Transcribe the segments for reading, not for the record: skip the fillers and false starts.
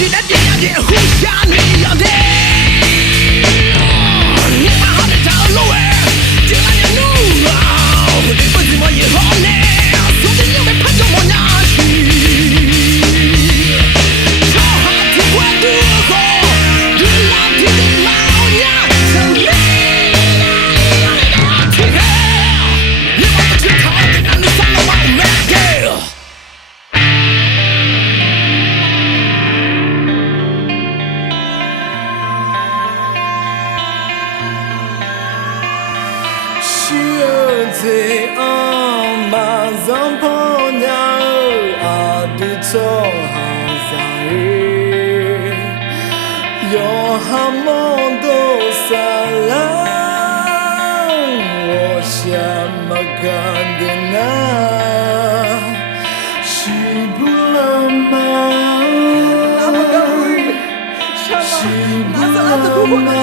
记得点亮点，互相你要的。你把好的套路哎，就按着路啊，你不寂寞以后呢，说不定被判着莫拿去。说好的关渡后，日老天的猫呀，成你的天黑，你忘不去逃避那你上了网没给。Te amazon ponya aduto hazai yo hamondo salam wo shamagandena shibulama shibulama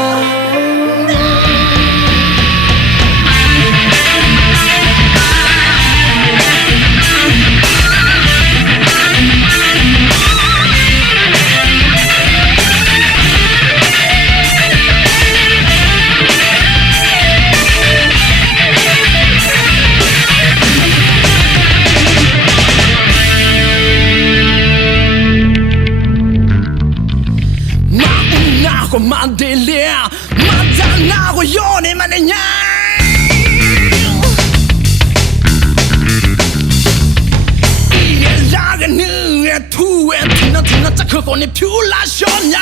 Mandela, Madonna, coglione, ma ne laga nu è tu e tina già con i più la sciogna.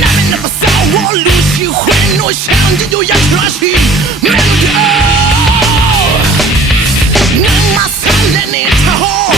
Non è passato, Lucy, when no sound, you are trashy, melody. Non ma sale ne taho.